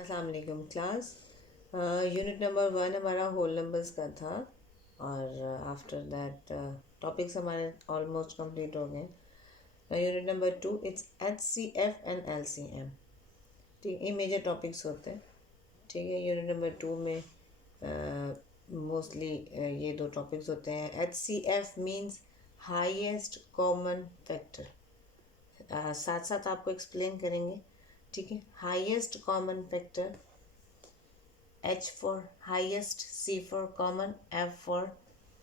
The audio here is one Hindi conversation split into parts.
अस्सलाम वालेकुम क्लास। यूनिट नंबर 1 हमारा होल नंबर्स का था और आफ्टर दैट टॉपिक्स हमारे ऑलमोस्ट कंप्लीट हो गए। Unit number 2 it's HCF and LCM। ठीक है, ये मेजर टॉपिक्स होते हैं। ठीक है, यूनिट नंबर 2 में मोस्टली ये दो टॉपिक्स होते हैं। HCF means highest common factor. साथ साथ आपको एक्सप्लेन करेंगे। ठीक है, highest common factor, H for highest, C for common, F for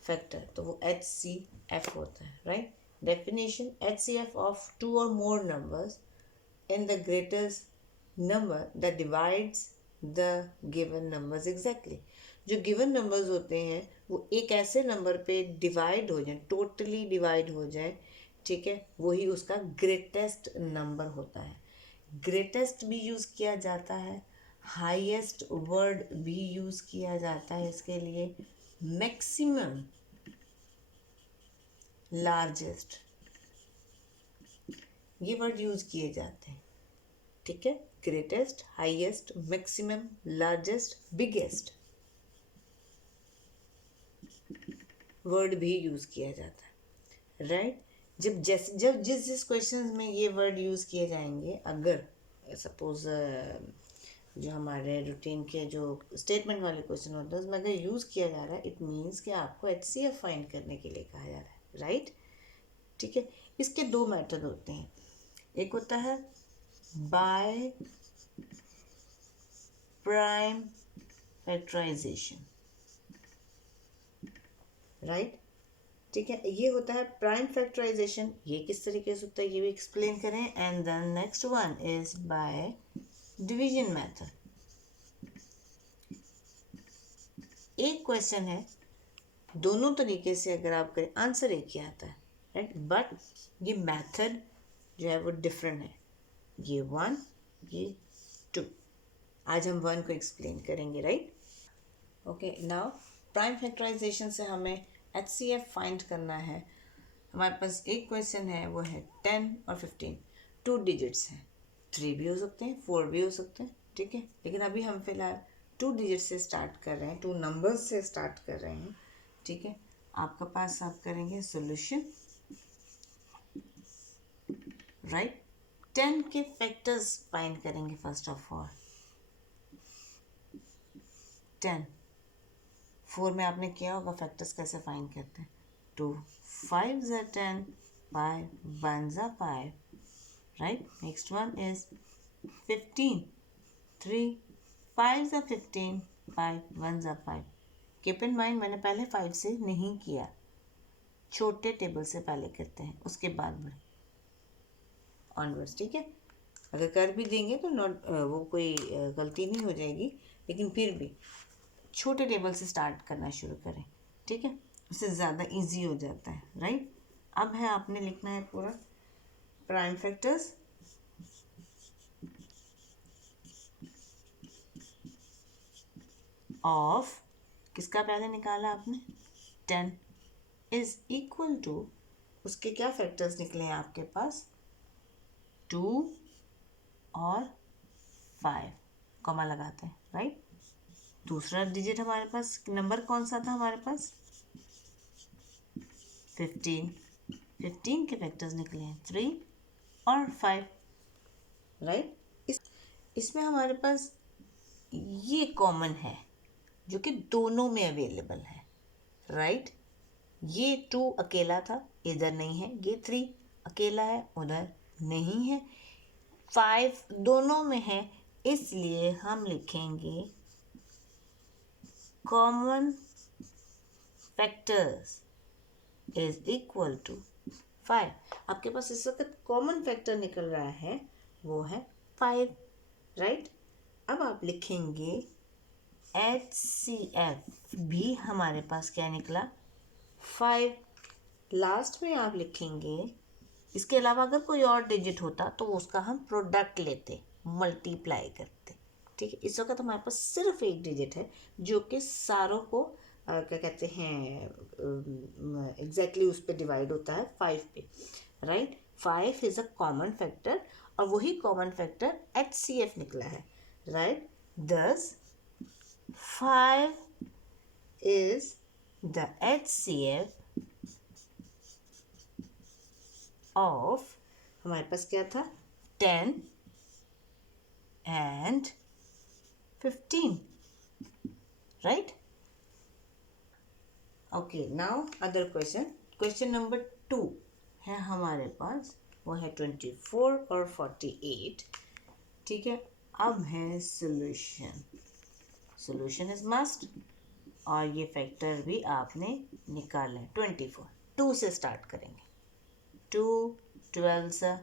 factor, तो वो HCF होता है। Right, definition HCF of two और more numbers in the greatest number that divides the given numbers exactly। जो गिवन नंबर्स होते हैं वो एक ऐसे नंबर पे डिवाइड हो जाए, टोटली डिवाइड हो जाए। ठीक है, वही उसका ग्रेटेस्ट नंबर होता है। ग्रेटेस्ट भी यूज़ किया जाता है, हाईएस्ट वर्ड भी यूज़ किया जाता है इसके लिए, मैक्सिमम, लार्जेस्ट, ये वर्ड यूज़ किए जाते हैं। ठीक है, greatest, highest, maximum, largest, biggest word भी यूज़ किया जाता है। राइट, जब जिस क्वेश्चन में ये वर्ड यूज़ किए जाएंगे, अगर सपोज जो हमारे रूटीन के जो स्टेटमेंट वाले क्वेश्चन होते हैं उसमें अगर यूज़ किया जा रहा है, इट मीन्स कि आपको HCF फाइंड करने के लिए कहा जा रहा है। राइट, ठीक है, इसके दो मेथड होते हैं। एक होता है बाय प्राइम फैक्टराइजेशन। राइट, ठीक है, ये होता है प्राइम फैक्टराइजेशन। ये किस तरीके से होता है ये भी एक्सप्लेन करें। And then next one is by division method. एक क्वेश्चन है, दोनों तरीके से अगर आप करें आंसर एक ही आता है। राइट, बट ये मेथड जो है वो डिफरेंट है। ये 1, ये 2। आज हम 1 को एक्सप्लेन करेंगे। Right, okay, now prime factorization से हमें HCF फाइंड करना है। हमारे पास एक क्वेश्चन है, वो है 10 और 15, 2 डिजिट्स हैं। 3 भी हो सकते हैं, 4 भी हो सकते हैं। ठीक है, लेकिन अभी हम फिलहाल 2 डिजिट से स्टार्ट कर रहे हैं, 2 नंबर्स से स्टार्ट कर रहे हैं। ठीक है, आपके पास आप करेंगे सोल्यूशन। राइट, 10 के फैक्टर्स फाइंड करेंगे फर्स्ट ऑफ ऑल। 10, 4 में आपने किया होगा फैक्टर्स कैसे फाइंड करते हैं। 2 5 are 10, 5 1s are 5. Right, next one is 15, 3 5s are 15, 5 1s are 5. Keep in mind मैंने पहले 5 से नहीं किया, छोटे टेबल से पहले करते हैं, उसके बाद बड़े ऑनवर्ड्स। ठीक है, अगर कर भी देंगे तो नॉट वो कोई गलती नहीं हो जाएगी, लेकिन फिर भी छोटे टेबल से स्टार्ट करना शुरू करें। ठीक है, उससे ज़्यादा इजी हो जाता है। राइट, अब है आपने लिखना है पूरा प्राइम फैक्टर्स ऑफ, किसका पहले निकाला आपने, 10 इज इक्वल टू, उसके क्या फैक्टर्स निकले हैं आपके पास, 2 और 5, कॉमा लगाते हैं। राइट, दूसरा डिजिट हमारे पास नंबर कौन सा था हमारे पास, 15, 15 के फैक्टर्स निकले हैं 3 और 5। राइट, इसमें हमारे पास ये कॉमन है जो कि दोनों में अवेलेबल है। राइट, ये 2 अकेला था, इधर नहीं है, ये 3 अकेला है, उधर नहीं है, 5 दोनों में है, इसलिए हम लिखेंगे common factors is equal to 5। आपके पास इस वक्त कॉमन फैक्टर निकल रहा है, वो है 5। राइट, अब आप लिखेंगे HCF भी हमारे पास क्या निकला, 5। लास्ट में आप लिखेंगे, इसके अलावा अगर कोई और डिजिट होता तो उसका हम प्रोडक्ट लेते, मल्टीप्लाई करते। ठीक है, इस वक्त हमारे पास सिर्फ एक डिजिट है जो कि सारों को क्या कहते हैं एग्जैक्टली उस पर डिवाइड होता है, 5 पे। Right, 5 is a common factor और वही कॉमन फैक्टर HCF निकला है। Right, Thus 5 is the HCF of, हमारे पास क्या था, 10 and 15, right? Okay, now other question number 2 है हमारे पास, वो है 24 और 48. ठीक है, अब है सोल्यूशन इज मस्ट, और ये फैक्टर भी आपने निकालना है. 24 2 से स्टार्ट करेंगे. 2 12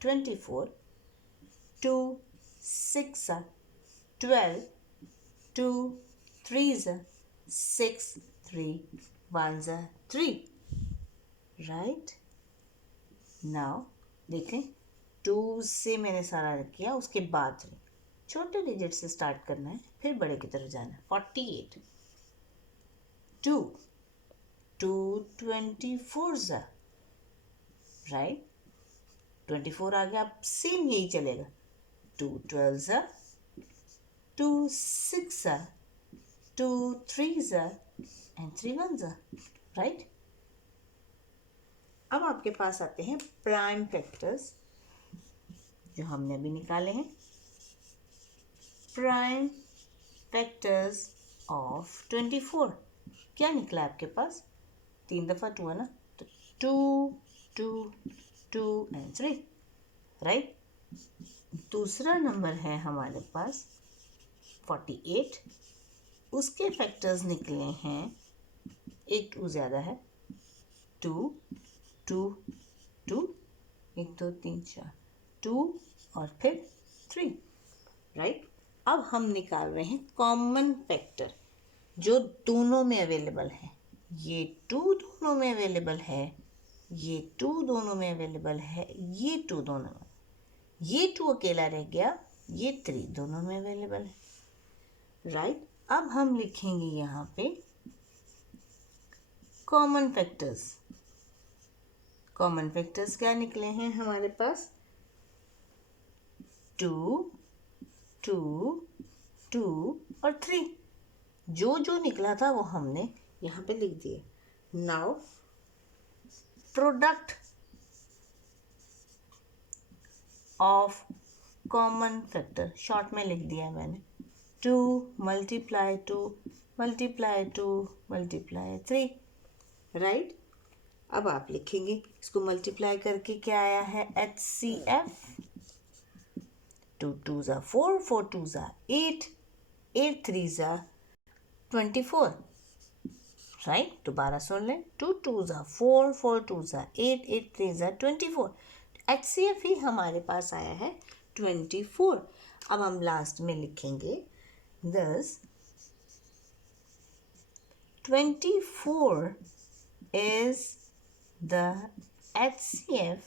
24, 2 6 12, 2 3 6, 3 1 3. राइट, नाउ देखें, 2 से मैंने सारा किया, उसके बाद 3 छोटे डिजिट से स्टार्ट करना है, फिर बड़े की तरफ जाना है. 48, 2 24, राइट, 24 आ गया. अब सेम यही चलेगा. 2 12, 2 6, 2 3 एंड 3 1, राइट. अब आपके पास आते हैं प्राइम फैक्टर्स, जो हमने अभी निकाले हैं. प्राइम फैक्टर्स ऑफ 24 क्या निकला आपके पास? 3 दफ़ा 2 है ना, तो 2 2 2 एंड 3, राइट. दूसरा नंबर है हमारे पास 48, उसके फैक्टर्स निकले हैं, एक 2 ज़्यादा है, 2 2 2, 1 2 3 4, 2 और फिर 3, राइट. अब हम निकाल रहे हैं कॉमन फैक्टर, जो दोनों में अवेलेबल है. ये 2 दोनों में अवेलेबल है, ये 2 दोनों में अवेलेबल है, ये 2 दोनों में, ये 2 अकेला रह गया, ये 3 दोनों में अवेलेबल है, राइट. अब हम लिखेंगे यहाँ पे कॉमन फैक्टर्स. कॉमन फैक्टर्स क्या निकले हैं हमारे पास? 2 2 2 और 3. जो निकला था वो हमने यहाँ पे लिख दिए. Now product of common factor short में लिख दिया मैंने. 2 मल्टीप्लाई 2 मल्टीप्लाई 2 मल्टीप्लाई 3, राइट. अब आप लिखेंगे इसको मल्टीप्लाई करके, क्या आया है? HCF. 2 2 4, 4 2 8, 8 3 24, राइट. दोबारा सुन लें. 2 2 4, 4 2 8, 8 3 24. HCF ही हमारे पास आया है 24. अब हम लास्ट में लिखेंगे दस 24 is the HCF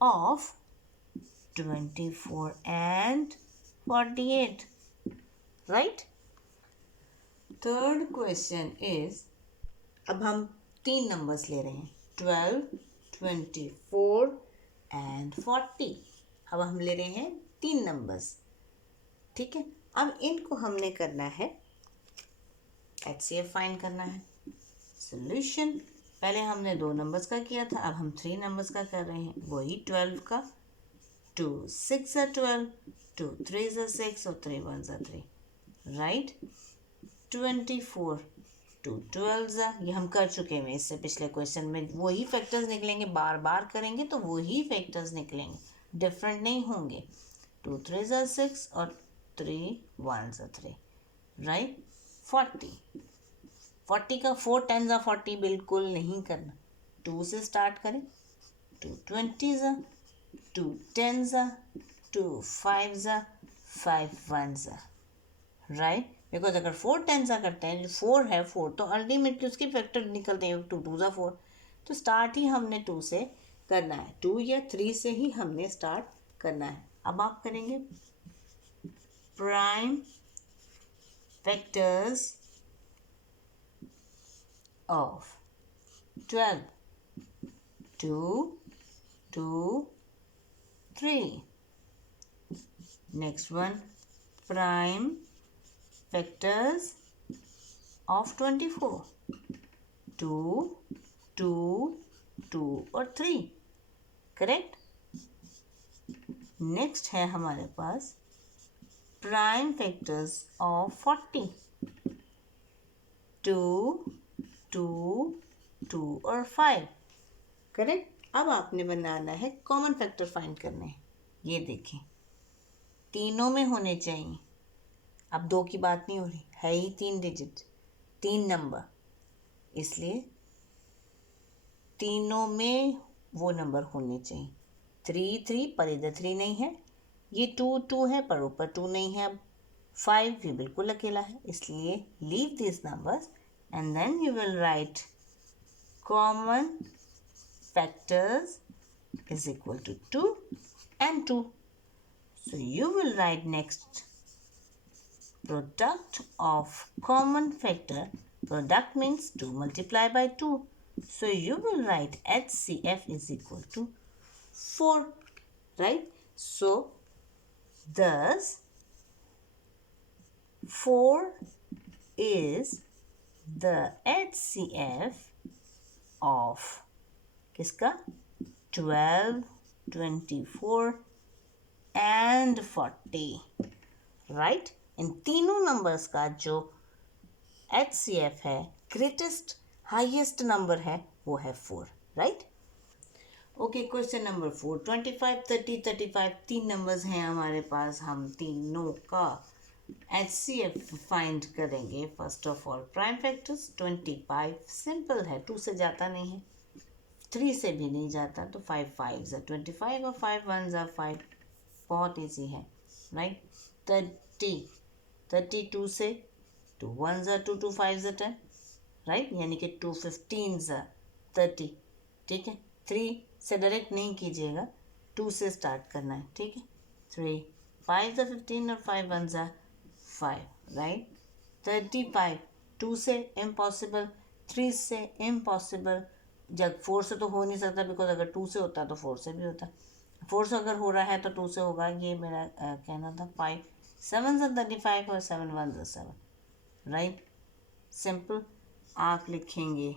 of 24 and 48, right. Third question is, अब हम 3 नंबर्स ले रहे हैं, 12 24 एंड 40. अब हम ले रहे हैं 3 नंबर्स, ठीक है. अब इनको हमने करना है HCF फाइंड करना है. सोल्यूशन पहले हमने 2 नंबर्स का किया था, अब हम 3 नंबर्स का कर रहे हैं, वही 12 का. 2 6 12, 2 3 6 और 3 1 3, राइट. 24 2 12, ये हम कर चुके हैं इससे पिछले क्वेश्चन में. वही फैक्टर्स निकलेंगे, बार बार करेंगे तो वही फैक्टर्स निकलेंगे, डिफरेंट नहीं होंगे. 2 3 6 और 3 1 3, राइट. 40 का 4 10 40 बिल्कुल नहीं करना. 2 से स्टार्ट करें. 2 20, 2 10, 2 5, 5 1, राइट. बिकॉज अगर 4 10 करते हैं, जो 4 है 4, तो अल्टीमेटली उसके फैक्टर निकलते हैं 2 2 4. तो स्टार्ट ही हमने 2 से करना है, 2 या 3 से ही हमने स्टार्ट करना है. अब आप करेंगे prime factors of 12, 2 2 3. Next one, prime factors of 24. 2, 2, 2 और 3. करेक्ट. नेक्स्ट है हमारे पास प्राइम फैक्टर्स ऑफ 40. 2, 2, 2 और 5. करेक्ट. अब आपने बनाना है कॉमन फैक्टर फाइंड करने हैं. ये देखें, तीनों में होने चाहिए. अब 2 की बात नहीं हो रही, है ही 3 डिजिट, 3 नंबर, इसलिए तीनों में वो नंबर होने चाहिए. 3, 3 पर इधर 3 नहीं है. ये 2, 2 है पर ऊपर 2 नहीं है. अब 5 ये बिल्कुल अकेला है, इसलिए leave this numbers and then you will write common factors is equal to 2 and 2. So you will write next product of common factor. Product means 2 multiplied by 2. So you will write HCF is equal to 4. Right? So thus 4 is the HCF of किसका? 12, 24 and 40. राइट. इन तीनों नंबर्स का जो HCF है, ग्रेटेस्ट हाईएस्ट नंबर है, वो है 4. राइट. Okay, question number 4. 25, 30, 35 तीन नंबर्स हैं हमारे पास. हम तीनों का HCF फाइंड करेंगे. First of all prime factors. 25 simple है, 2 से जाता नहीं है, 3 से भी नहीं जाता, तो 5 5s are 25 और 5 1s are 5. बहुत ईजी है. राइट. 32 से 2 1s are 2, 2 5s are 10. Right. यानी कि 2 15s are 30. ठीक है. 3 से डायरेक्ट नहीं कीजिएगा, 2 से स्टार्ट करना है. ठीक है. 3 5s are 15 और 5 1s are 5. राइट. 35 2 से इम्पॉसिबल, 3 से इम्पॉसिबल. जब 4 से तो हो नहीं सकता, बिकॉज अगर 2 से होता तो 4 से भी होता. 4 से अगर हो रहा है तो 2 से होगा. ये मेरा कहना था. 5 7s are 35 और 7 1s are 7. राइट. सिंपल. आप लिखेंगे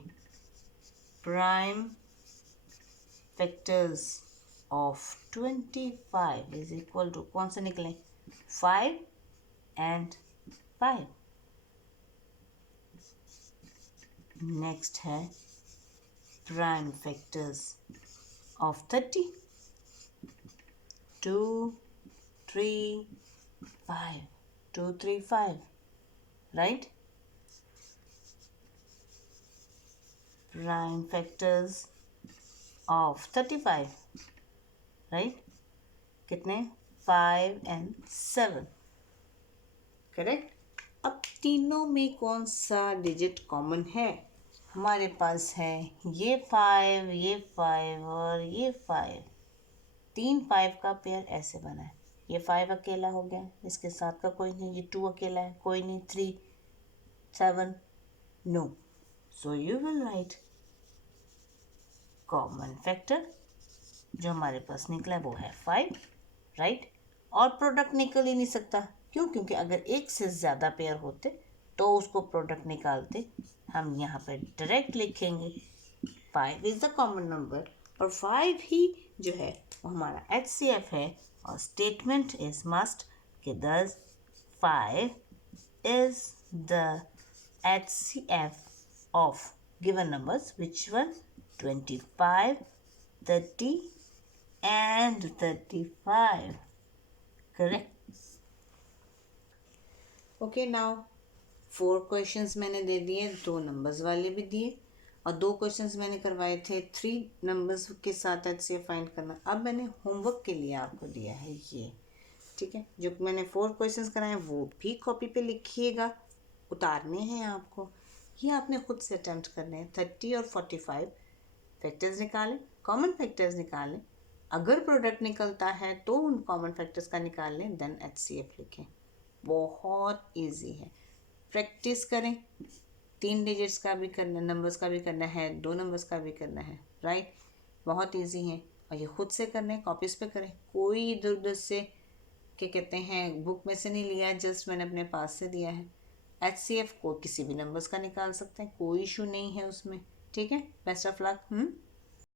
prime factors of 25 is equal to, कौन से निकले? 5 एंड 5. नेक्स्ट है prime factors of 30. 2, 3, 5. 2, 3, 5. Right? Prime factors of 35. Right? कितने? 5 and 7. Correct? अब तीनों में कौन सा डिजिट कॉमन है? हमारे पास है ये 5, ये 5 और ये 5. 3 5 का पेयर ऐसे बना है. ये 5 अकेला हो गया, इसके साथ का कोई नहीं. ये 2 अकेला है, कोई नहीं. 3 7 no. So you will write common factor. जो हमारे पास निकला है वो है 5. राइट. और प्रोडक्ट निकल ही नहीं सकता. क्यों? क्योंकि अगर एक से ज़्यादा पेयर होते तो उसको प्रोडक्ट निकालते. हम यहाँ पर डायरेक्ट लिखेंगे 5 इज़ द कॉमन नंबर, और 5 ही जो है वो हमारा HCF है. और स्टेटमेंट इज मस्ट कि दस 5 is the HCF of given numbers which one 25, 30 and 35. Correct. Okay. Now 4 questions मैंने दे दिए, 2 नंबर्स वाले भी दिए, और 2 क्वेश्चंस मैंने करवाए थे 3 नंबर्स के साथ HCF फाइंड करना. अब मैंने होमवर्क के लिए आपको दिया है ये. ठीक है. जो मैंने 4 क्वेश्चंस कराए वो भी कॉपी पे लिखिएगा, उतारने हैं आपको. ये आपने खुद से अटेम्प्ट करने हैं. 30 और 45 फैक्टर्स निकालें, कॉमन फैक्टर्स निकालें. अगर प्रोडक्ट निकलता है तो उन कॉमन फैक्टर्स का निकाल लें, देन HCF लिखें. बहुत ईजी है. प्रैक्टिस करें. 3 डिजिट्स का भी करना, नंबर्स का भी करना है, 2 नंबर्स का भी करना है. राइट. बहुत ईजी है, और ये खुद से करना है, कॉपीज़ पे करें. कोई इधर उधर से क्या कहते हैं बुक में से नहीं लिया है, जस्ट मैंने अपने पास से दिया है। HCF को किसी भी नंबर्स का निकाल सकते हैं, कोई इशू नहीं है उसमें। ठीक है, बेस्ट ऑफ लक।